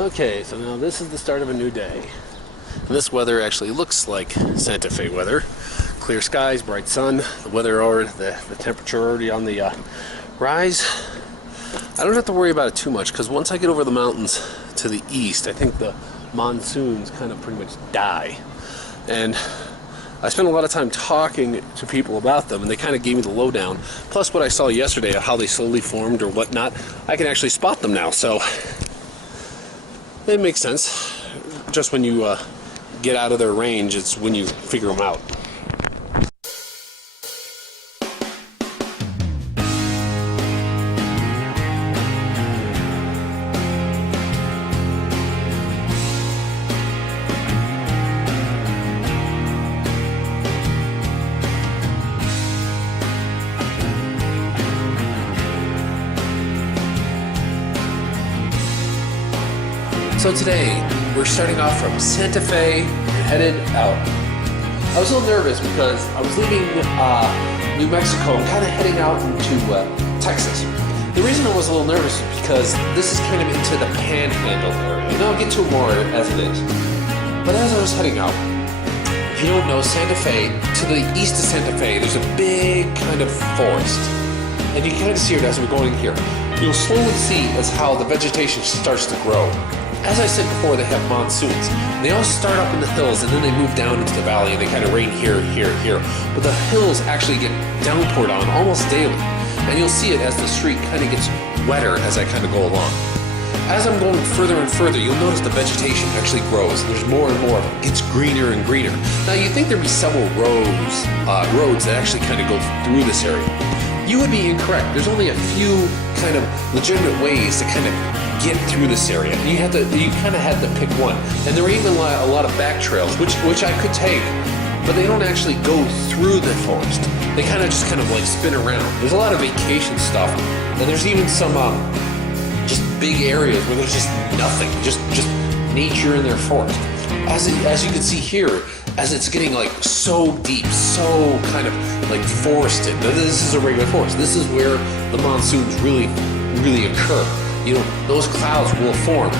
Okay, so now this is the start of a new day. And this weather actually looks like Santa Fe weather. Clear skies, bright sun, the temperature already on the rise. I don't have to worry about it too much because once I get over the mountains to the east, I think the monsoons kind of pretty much die. And I spent a lot of time talking to people about them, and they kind of gave me the lowdown. Plus what I saw yesterday of how they slowly formed or whatnot, I can actually spot them now. So it makes sense. Just when you get out of their range, it's when you figure them out. So today, we're starting off from Santa Fe and headed out. I was a little nervous because I was leaving New Mexico and kind of heading out into Texas. The reason I was a little nervous is because this is kind of into the Panhandle area, and I'll get to it more as it is. But as I was heading out, if you don't know, Santa Fe, to the east of Santa Fe, there's a big kind of forest. And you can kind of see it as we're going here. You'll slowly see as how the vegetation starts to grow. As I said before, they have monsoons. They all start up in the hills and then they move down into the valley and they kind of rain here, here, here. But the hills actually get downpoured on almost daily. And you'll see it as the street kind of gets wetter as I kind of go along. As I'm going further and further, you'll notice the vegetation actually grows. There's more and more of it. It's greener and greener. Now you'd think there'd be several roads that actually kind of go through this area. You would be incorrect. There's only a few kind of legitimate ways to kind of get through this area. And you kind of had to pick one. And there were even a lot of back trails, which I could take, but they don't actually go through the forest. They kind of just like spin around. There's a lot of vacation stuff, and there's even some just big areas where there's just nothing, just nature in their forest. As you can see here, as it's getting like so deep, so kind of like forested. Now, this is a regular forest. This is where the monsoons really occur. You know, those clouds will form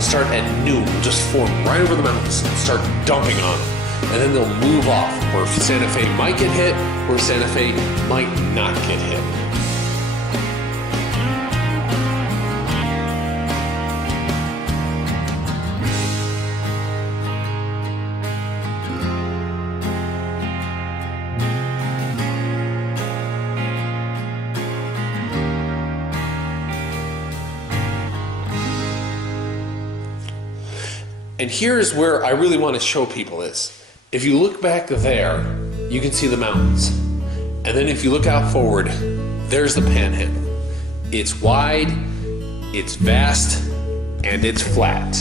start at noon, just form right over the mountains and start dumping on them. And then they'll move off, where Santa Fe might get hit, where Santa Fe might not get hit. And here's where I really want to show people is, if you look back there, you can see the mountains. And then if you look out forward, there's the Panhandle. It's wide, it's vast, and it's flat.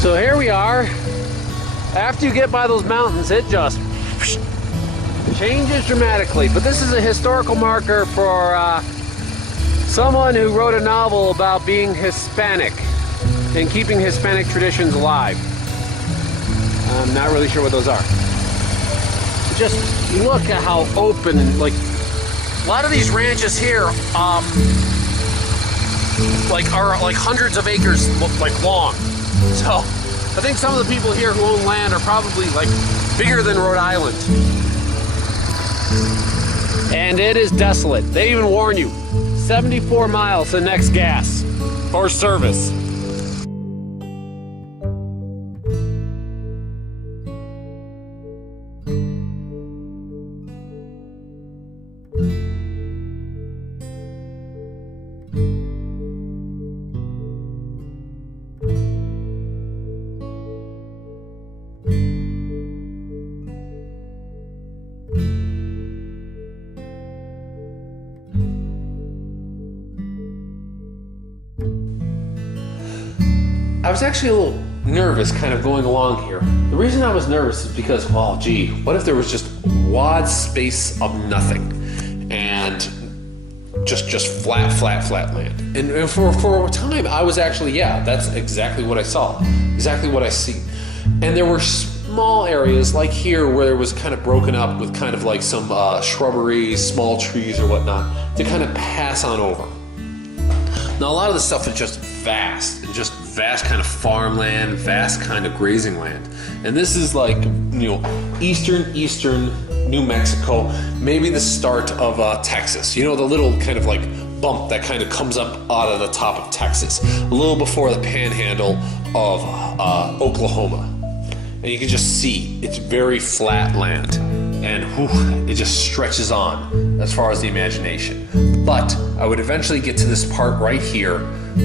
So here we are. After you get by those mountains, it just changes dramatically. But this is a historical marker for someone who wrote a novel about being Hispanic and keeping Hispanic traditions alive. I'm not really sure what those are. Just look at how open, and a lot of these ranches here are hundreds of acres long. So I think some of the people here who own land are probably bigger than Rhode Island. And it is desolate. They even warn you, 74 miles to the next gas or service. I was actually a little nervous kind of going along here. The reason I was nervous is because, well, gee, what if there was just wad space of nothing? and just flat land. And for a time, I was actually, yeah, that's exactly what I saw, exactly what I see. And there were small areas like here where it was kind of broken up with kind of like some shrubbery, small trees or whatnot to kind of pass on over. Now, a lot of the stuff is just vast kind of farmland, vast kind of grazing land. And this is like, you know, eastern New Mexico, maybe the start of Texas. You know, the little kind of like bump that kind of comes up out of the top of Texas, a little before the panhandle of Oklahoma. And you can just see it's very flat land, and whew, it just stretches on as far as the imagination. But I would eventually get to this part right here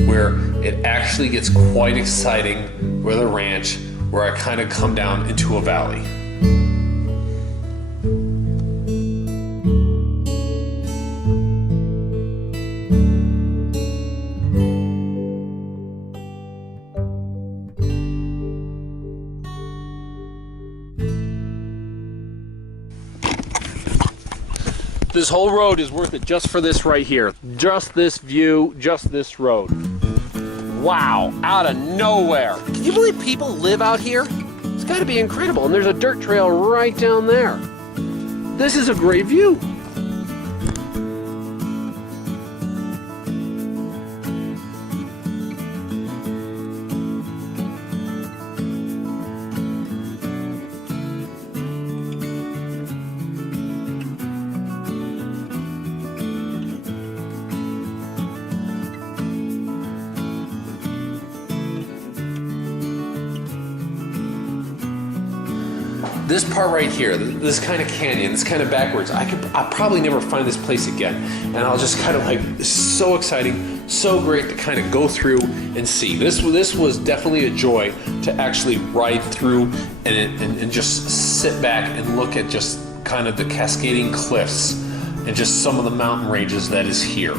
where it actually gets quite exciting with a ranch, where I kind of come down into a valley. This whole road is worth it just for this right here. Just this view, just this road. Wow, out of nowhere. Can you believe people live out here? It's gotta be incredible. And there's a dirt trail right down there. This is a great view. This part right here, this kind of canyon, this kind of backwards, I'll probably never find this place again. And I'll just kind of like, it's so exciting, so great to kind of go through and see. This was definitely a joy to actually ride through and just sit back and look at just kind of the cascading cliffs and just some of the mountain ranges that is here.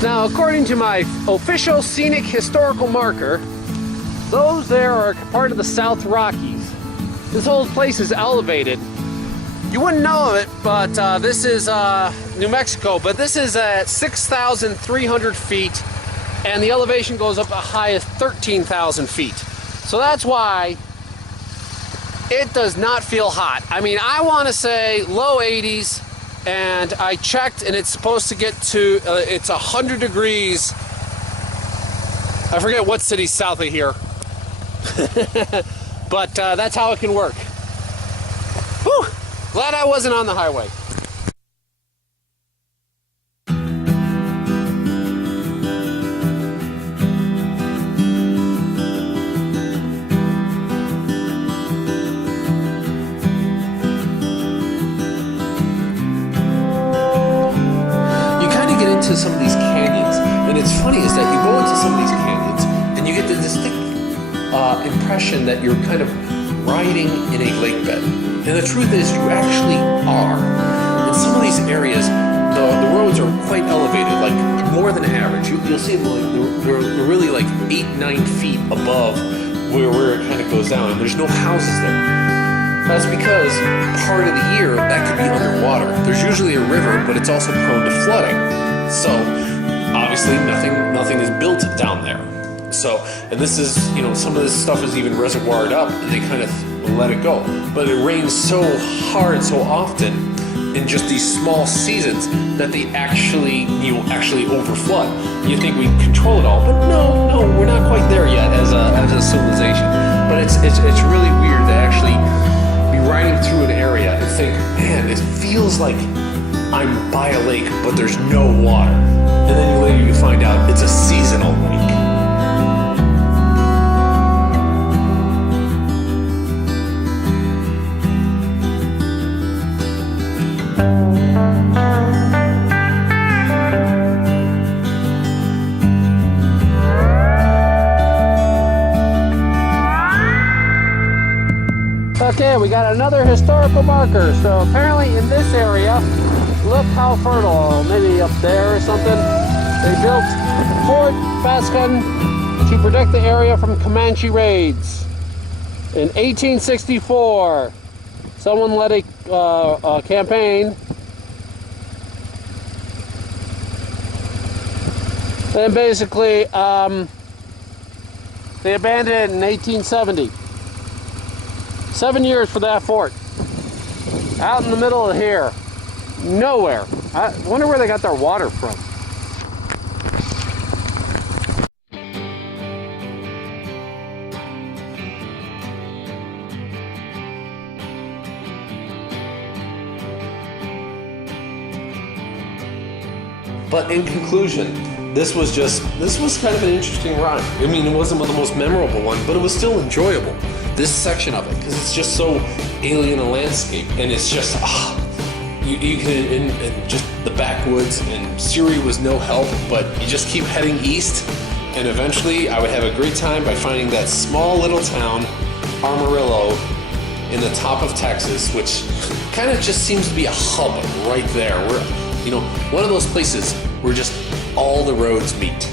Now, according to my official scenic historical marker, those there are part of the South Rockies. This whole place is elevated. You wouldn't know of it, but this is New Mexico, but this is at 6,300 feet, and the elevation goes up as high as 13,000 feet. So that's why it does not feel hot. I mean, I want to say low 80s, and I checked, and it's supposed to get to, it's 100 degrees. I forget what city's south of here. But that's how it can work. Whew! Glad I wasn't on the highway. Into some of these canyons, and it's funny is that you go into some of these canyons and you get the distinct impression that you're kind of riding in a lake bed, and the truth is you actually are. In some of these areas the roads are quite elevated, like more than average. You'll see them like they're really like 8-9 feet above where it kind of goes down, and there's no houses there. That's because part of the year that could be underwater. There's usually a river, but it's also prone to flooding. So, obviously nothing is built down there. So, and this is, you know, some of this stuff is even reservoired up and they kind of let it go. But it rains so hard, so often in just these small seasons that they actually, you know, actually overflood. You think we control it all, but no, we're not quite there yet as a civilization. But it's really weird to actually be riding through an area and think, man, it feels like I'm by a lake, but there's no water. And then later you find out it's a seasonal lake. Okay, we got another historical marker. So apparently in this area, look how fertile, maybe up there or something. They built Fort Fascon to protect the area from Comanche raids. In 1864, someone led a campaign. And basically, they abandoned it in 1870. 7 years for that fort. Out in the middle of here. Nowhere. I wonder where they got their water from. But in conclusion, this was kind of an interesting ride. I mean, it wasn't the most memorable one, but it was still enjoyable. This section of it, because it's just so alien a landscape, and it's just, you can, and just the backwoods, and Siri was no help, but you just keep heading east, and eventually I would have a great time by finding that small little town, Armillo, in the top of Texas, which kind of just seems to be a hub right there. We're, you know, one of those places where just all the roads meet.